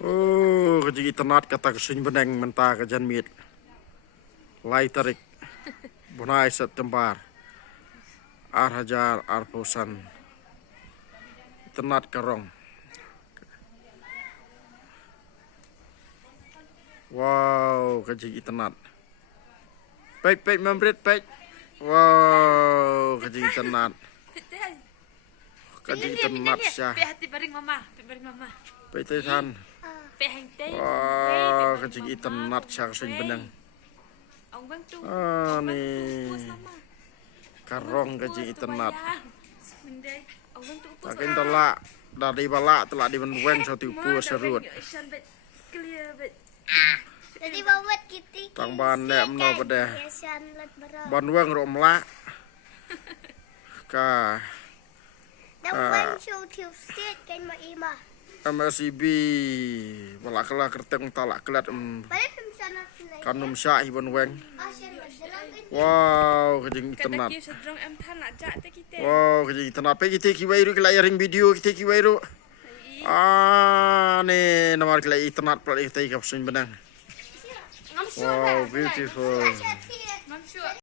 Oh, kerja internet kata kesuny beneng mentah kejan mit. Lai tarik. Bunai September. Hajar Arposan. Internet karong. Wow, kerja internet. Pek membret pek. Wow, kerja internet. Kerja internet syah. Pe hati baring mama, Pek tan. Pe hang teh. Wow, kerja internet syah kesuny beneng. Ông bang tu. Nih. Karong kerja internet. Ông bang tu. Makin telak dari balak telak di benwen satu upu serut. Jadi bawa kita Tang ban nek mno bedeh. Banweng romla. Ka Dan show tiup set kan mak ima. MSCB balak kala kerteng talak kelat Pada sana sini. kanum syah benweng. Asyik berjalan. Wow, kerja internet. Kita sedang emtan nak jak teh kita. Wow, kerja internet. Pe kita kiwairu kelayaring video kita kiwairu. Nih nomor kelai internet pelat kita kapsun benang. Wow, beautiful. Asyik. Mam sure.